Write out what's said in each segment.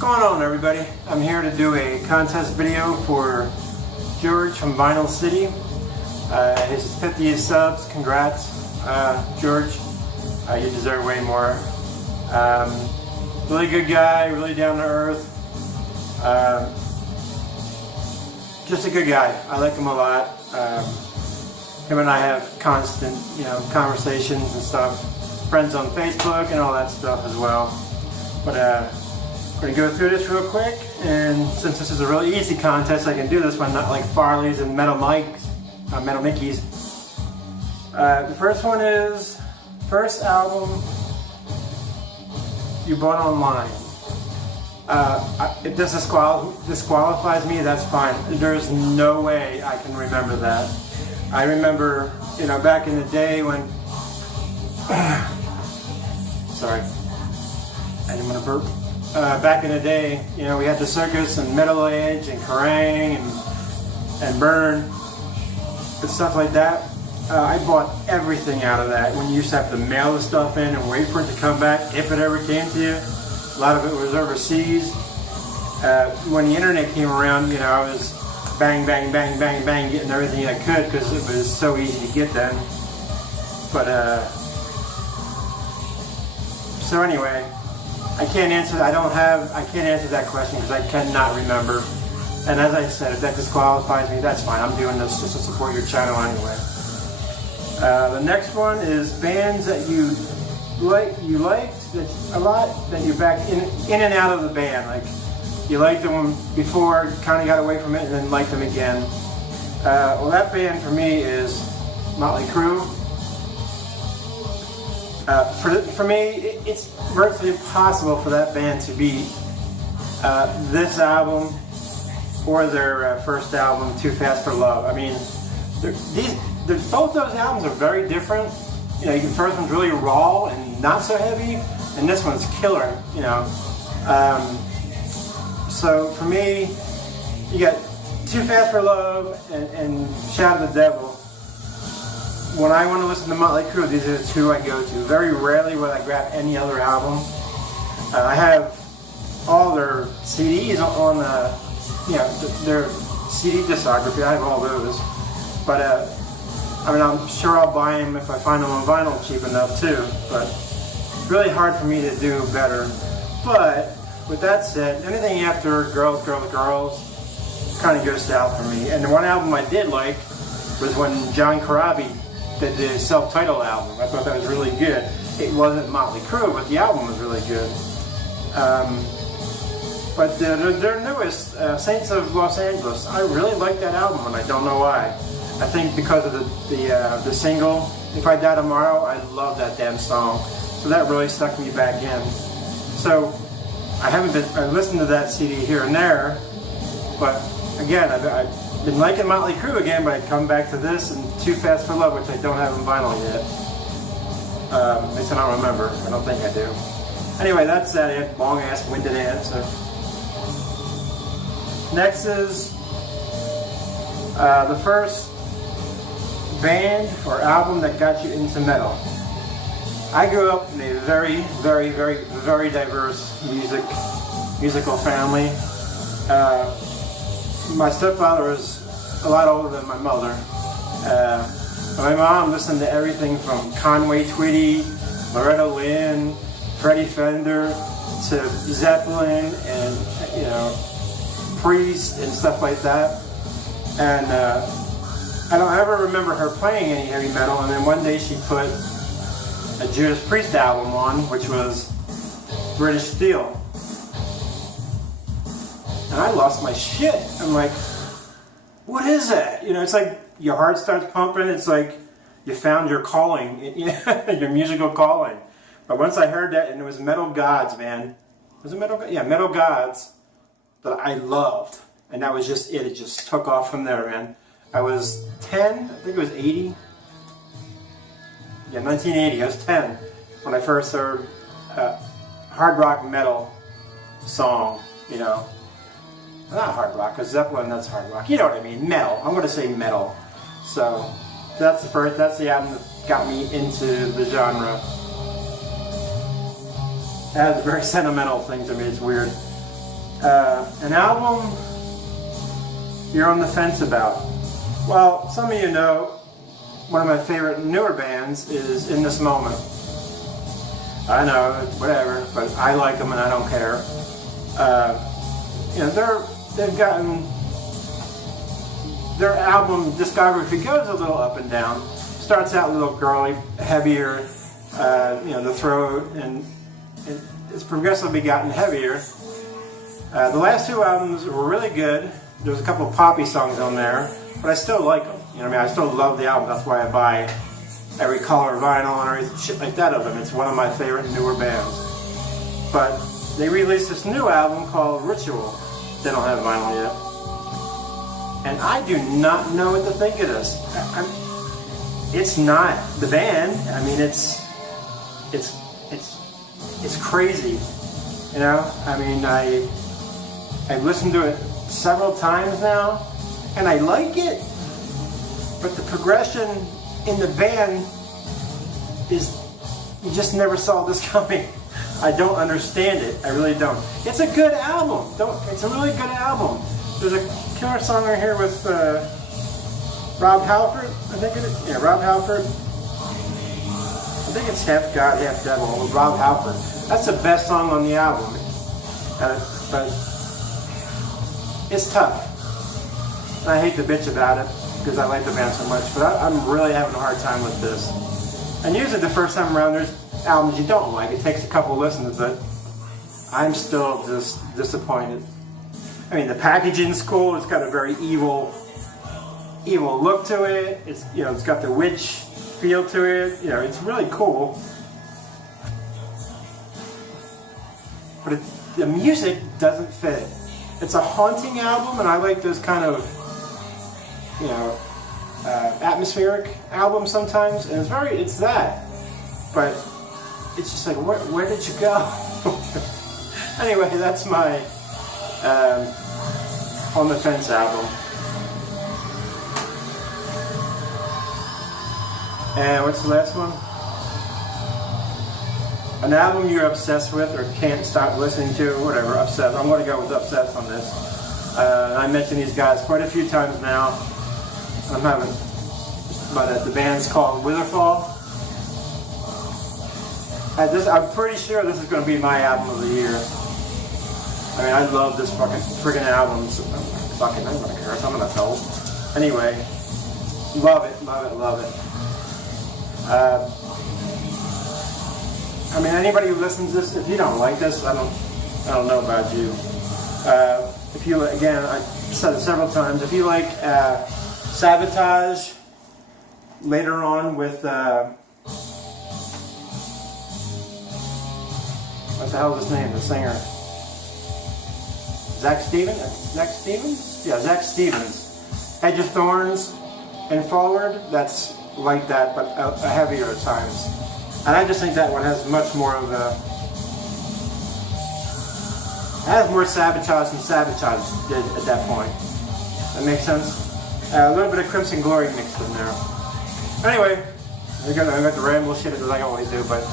going on, everybody? I'm here to do a contest video for George from Vinyl City. His 50th subs. Congrats, George. You deserve way more. Really good guy, really down to earth. Just a good guy. I like him a lot. Him and I have constant, conversations and stuff. Friends on Facebook and all that stuff as well. But we're gonna go through this real quick, and since this is a really easy contest, I can do this one, not like Farley's and Metal Mickey's. The first one is first album you bought online. If this disqualifies me, that's fine. There's no way I can remember that. I remember, back in the day when. Sorry, I didn't want to burp. Back in the day, we had the Circus and Metal Age and Kerrang and Burn and stuff like that. I bought everything out of that. When you used to have to mail the stuff in and wait for it to come back, if it ever came to you. A lot of it was overseas. When the internet came around, I was bang, bang, bang, bang, bang, getting everything I could because it was so easy to get then. But so anyway. I can't answer that question because I cannot remember. And as I said, if that disqualifies me, that's fine. I'm doing this just to support your channel anyway. The next one is bands that you liked a lot, that you're back in and out of the band. Like you liked them before, kind of got away from it, and then liked them again. Well, that band for me is Motley Crue. For me, it's virtually impossible for that band to beat this album or their first album, Too Fast for Love. I mean, both those albums are very different. The first one's really raw and not so heavy, and this one's killer. So for me, you got Too Fast for Love and Shout at the Devil. When I want to listen to Motley Crue, these are the two I go to. Very rarely will I grab any other album. I have all their CDs on their CD discography. I have all those. But I'm sure I'll buy them if I find them on vinyl cheap enough too. But it's really hard for me to do better. But with that said, anything after Girls, Girls, Girls kind of goes south for me. And the one album I did like was when John Corabi did the self-titled album. I thought that was really good. It wasn't Motley Crue, but the album was really good. But their newest, Saints of Los Angeles, I really like that album, and I don't know why. I think because of the single, If I Die Tomorrow, I love that damn song. So that really stuck me back in. So I listened to that CD here and there, but again, I've been liking Motley Crue again, but I come back to this and Too Fast for Love, which I don't have on vinyl yet. At least I don't remember. I don't think I do. Anyway, that's that long-ass winded answer. Next is the first band or album that got you into metal. I grew up in a very, very, very, very diverse musical family. My stepfather was a lot older than my mother. My mom listened to everything from Conway Twitty, Loretta Lynn, Freddie Fender, to Zeppelin, and Priest and stuff like that. And I don't ever remember her playing any heavy metal. And then one day she put a Judas Priest album on, which was British Steel. And I lost my shit. I'm like, what is that? It's like your heart starts pumping. It's like you found your calling, your musical calling. But once I heard that, and it was Metal Gods, man. Was it Metal Gods? Yeah, Metal Gods that I loved. And that was just it. It just took off from there, man. I was 10. I think it was 80. Yeah, 1980. I was 10 when I first heard hard rock metal song, Not hard rock, because Zeppelin, that's hard rock. You know what I mean, metal. I'm going to say metal. So, that's the album that got me into the genre. It has very sentimental things. I mean, it's weird. An album you're on the fence about. Well, some of you know one of my favorite newer bands is In This Moment. I know, whatever, but I like them and I don't care. You know, they've gotten, their album discography goes a little up and down. Starts out a little girly, heavier, you know, the throat, and it's progressively gotten heavier. The last two albums were really good. There's a couple of poppy songs on there, but I still like them. You know what I mean? I still love the album. That's why I buy every color vinyl and everything, shit like that of them. It's one of my favorite newer bands. But they released this new album called Ritual. They don't have vinyl yet. And I do not know what to think of this. It's not the band. I mean, it's crazy. You know? I mean, I've listened to it several times now, and I like it. But the progression in the band is, you just never saw this coming. I don't understand it. I really don't. It's a good album. It's a really good album. There's a killer song right here with Rob Halford. I think it is. Yeah, Rob Halford. I think it's Half God, Half Devil with Rob Halford. That's the best song on the album. But it's tough. And I hate to bitch about it because I like the band so much, but I'm really having a hard time with this. And usually the first time around, there's albums you don't like. It takes a couple of listens, but I'm still just disappointed. I mean, the packaging's cool. It's got a very evil look to it. It's, you know, it's got the witch feel to it. You know, it's really cool. But the music doesn't fit. It's a haunting album, and I like those kind of, you know, atmospheric albums sometimes, and it's that. But it's just like, where did you go? Anyway, that's my On the Fence album. And what's the last one? An album you're obsessed with or can't stop listening to, whatever, obsessed. I'm going to go with obsessed on this. I mentioned these guys quite a few times now. But the band's called Witherfall. I'm pretty sure this is going to be my album of the year. I mean, I love this friggin' album. I'm not going to curse. I'm going to tell. Anyway, love it, love it, love it. I mean, anybody who listens to this, if you don't like this, I don't know about you. If you, again, I said it several times, if you like Sabotage later on with, what the hell is his name, the singer? Zach Stevens? Yeah, Zach Stevens. Edge of Thorns and Forward, that's like that, but a heavier at times. And I just think that one has much more of a... It has more Sabotage than Sabotage did at that point. That makes sense? A little bit of Crimson Glory mixed in there. Anyway, I'm going to ramble shit as I always do, but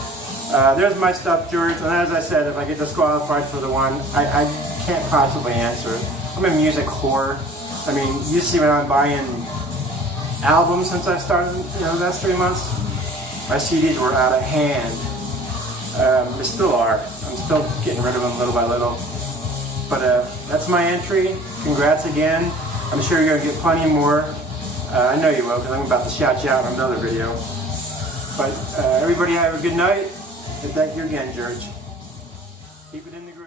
there's my stuff, George. And as I said, if I get disqualified for the one, I can't possibly answer it. I'm a music whore. I mean, you see when I'm buying albums since I started, you know, the last 3 months. My CDs were out of hand. They still are. I'm still getting rid of them little by little. But that's my entry. Congrats again. I'm sure you're going to get plenty more. I know you will, because I'm about to shout you out in another video. But everybody have a good night. And thank you again, George. Keep it in the groove.